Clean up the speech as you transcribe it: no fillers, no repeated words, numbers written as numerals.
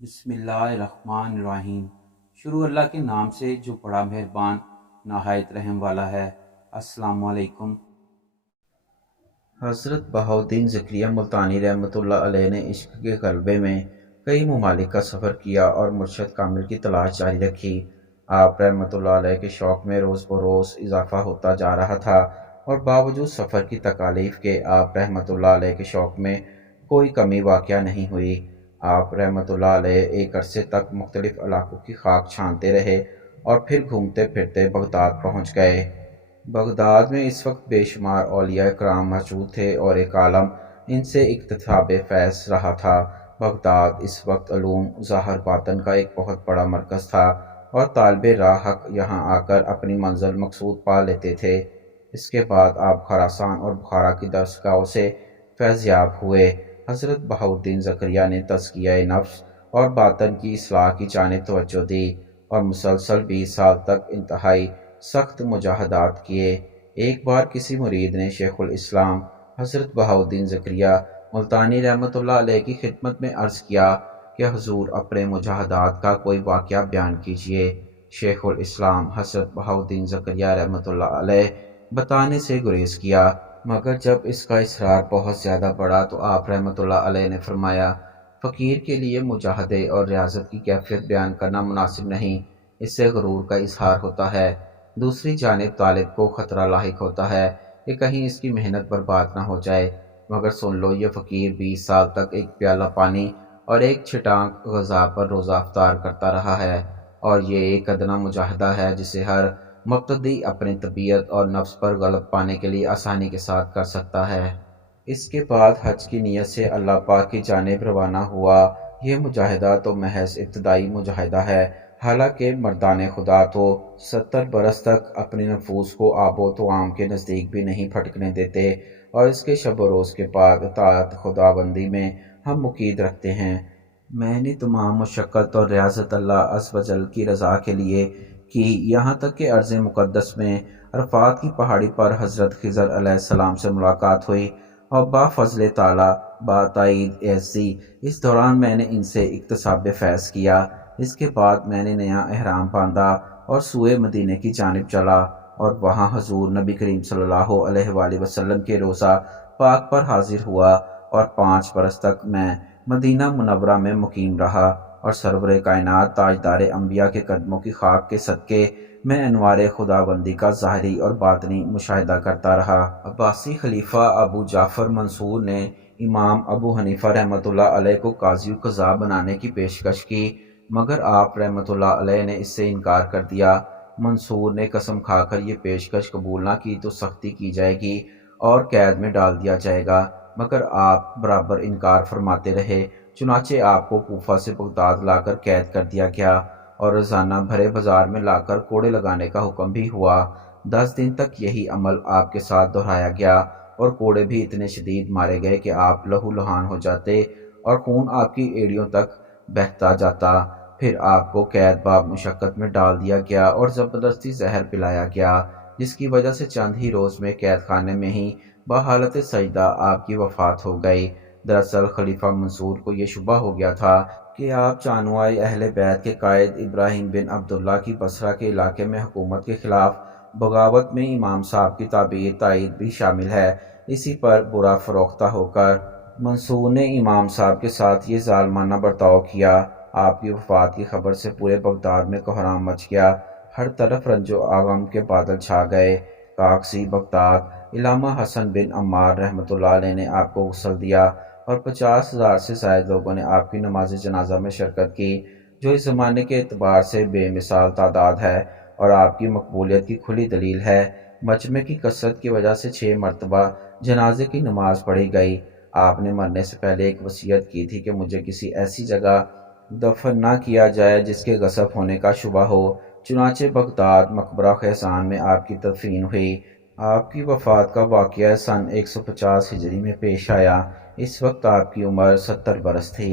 بسم اللہ الرحمن الرحیم۔ شروع اللہ کے نام سے جو بڑا مہربان نہایت رحم والا ہے۔ السلام علیکم۔ حضرت بہاؤالدین زکریا ملتانی رحمۃ اللہ علیہ نے عشق کے غلبے میں کئی ممالک کا سفر کیا اور مرشد کامل کی تلاش جاری رکھی۔ آپ رحمۃ اللہ علیہ کے شوق میں روز بروز اضافہ ہوتا جا رہا تھا اور باوجود سفر کی تکالیف کے آپ رحمۃ اللہ علیہ کے شوق میں کوئی کمی واقع نہیں ہوئی۔ آپ رحمۃ اللہ علیہ ایک عرصے تک مختلف علاقوں کی خاک چھانتے رہے اور پھر گھومتے پھرتے بغداد پہنچ گئے۔ بغداد میں اس وقت بے شمار اولیاء کرام موجود تھے اور ایک عالم ان سے اکتساب فیض رہا تھا۔ بغداد اس وقت علوم ظاہر باطن کا ایک بہت بڑا مرکز تھا اور طالب راہ حق یہاں آ کر اپنی منزل مقصود پا لیتے تھے۔ اس کے بعد آپ خراسان اور بخارا کی درسگاہوں سے فیض یاب ہوئے۔ حضرت بہاؤالدین زکریا نے تزکیہ نفس اور باطن کی اصلاح کی جانب توجہ دی اور مسلسل 20 سال تک انتہائی سخت مجاہدات کیے۔ ایک بار کسی مرید نے شیخ الاسلام حضرت بہاؤالدین زکریا ملتانی رحمۃ اللہ علیہ کی خدمت میں عرض کیا کہ حضور اپنے مجاہدات کا کوئی واقعہ بیان کیجیے۔ شیخ الاسلام حضرت بہاؤالدین زکریا رحمۃ اللہ علیہ بتانے سے گریز کیا، مگر جب اس کا اصرار بہت زیادہ بڑھا تو آپ رحمۃ اللہ علیہ نے فرمایا، فقیر کے لیے مجاہدے اور ریاضت کی کیفیت بیان کرنا مناسب نہیں، اس سے غرور کا اظہار ہوتا ہے۔ دوسری جانب طالب کو خطرہ لاحق ہوتا ہے کہ کہیں اس کی محنت برباد نہ ہو جائے۔ مگر سن لو، یہ فقیر 20 سال تک ایک پیالہ پانی اور ایک چھٹانک غذا پر روزہ افطار کرتا رہا ہے، اور یہ ایک ادنا مجاہدہ ہے جسے ہر مبتدی اپنی طبیعت اور نفس پر غلب پانے کے لیے آسانی کے ساتھ کر سکتا ہے۔ اس کے بعد حج کی نیت سے اللہ پاک کی جانب روانہ ہوا۔ یہ مجاہدہ تو محض ابتدائی مجاہدہ ہے، حالانکہ مردان خدا تو 70 برس تک اپنی نفوس کو آب و طعام کے نزدیک بھی نہیں پھٹکنے دیتے، اور اس کے شب و روز کے بعد اطاعت خدا بندی میں ہم مقید رکھتے ہیں۔ میں نے تمام مشقت اور ریاضت اللہ عز و جل کی رضا کے لیے کی، یہاں تک کہ ارض مقدس میں عرفات کی پہاڑی پر حضرت خضر علیہ السلام سے ملاقات ہوئی اور با فضل تعالیٰ با تائید ایسی اس دوران میں نے ان سے اکتساب فیض کیا۔ اس کے بعد میں نے نیا احرام باندھا اور سوئے مدینے کی جانب چلا اور وہاں حضور نبی کریم صلی اللہ علیہ وآلہ وسلم کے روضہ پاک پر حاضر ہوا اور 5 برس تک میں مدینہ منورہ میں مقیم رہا اور سرور کائنات تاجدار انبیاء کے قدموں کی خاک کے صدقے میں انوار خدا بندی کا ظاہری اور باطنی مشاہدہ کرتا رہا۔ عباسی خلیفہ ابو جعفر منصور نے امام ابو حنیفہ رحمۃ اللہ علیہ کو قاضی القضاء بنانے کی پیشکش کی، مگر آپ رحمۃ اللہ علیہ نے اس سے انکار کر دیا۔ منصور نے قسم کھا کر یہ پیشکش قبول نہ کی تو سختی کی جائے گی اور قید میں ڈال دیا جائے گا، مگر آپ برابر انکار فرماتے رہے۔ چنانچہ آپ کو کوفہ سے بغداد لا کر قید کر دیا گیا اور روزانہ بھرے بازار میں لا کر کوڑے لگانے کا حکم بھی ہوا۔ 10 دن تک یہی عمل آپ کے ساتھ دہرایا گیا اور کوڑے بھی اتنے شدید مارے گئے کہ آپ لہو لہان ہو جاتے اور خون آپ کی ایڑیوں تک بہتا جاتا۔ پھر آپ کو قید باب مشقت میں ڈال دیا گیا اور زبردستی زہر پلایا گیا، جس کی وجہ سے چند ہی روز میں قید خانے میں ہی بحالت سجدہ آپ کی وفات ہو گئی۔ دراصل خلیفہ منصور کو یہ شبہ ہو گیا تھا کہ آپ چانوائے اہل بیت کے قائد ابراہیم بن عبداللہ کی بصرہ کے علاقے میں حکومت کے خلاف بغاوت میں امام صاحب کی تعبیر تائید بھی شامل ہے۔ اسی پر برا فروختہ ہو کر منصور نے امام صاحب کے ساتھ یہ ظالمانہ برتاؤ کیا۔ آپ کی وفات کی خبر سے پورے بغداد میں کوہرام مچ گیا، ہر طرف رنج و غم کے بادل چھا گئے۔ کاکسی بغداد علامہ حسن بن عمار رحمۃ اللہ علیہ نے آپ کو غسل دیا اور 50,000 سے زائد لوگوں نے آپ کی نماز جنازہ میں شرکت کی، جو اس زمانے کے اعتبار سے بے مثال تعداد ہے اور آپ کی مقبولیت کی کھلی دلیل ہے۔ مجمع کی کثرت کی وجہ سے 6 مرتبہ جنازے کی نماز پڑھی گئی۔ آپ نے مرنے سے پہلے ایک وصیت کی تھی کہ مجھے کسی ایسی جگہ دفن نہ کیا جائے جس کے غصب ہونے کا شبہ ہو۔ چنانچہ بغداد مقبرہ خیزان میں آپ کی تدفین ہوئی۔ آپ کی وفات کا واقعہ سن 150 ہجری میں پیش آیا۔ اس وقت آپ کی عمر 70 برس تھی۔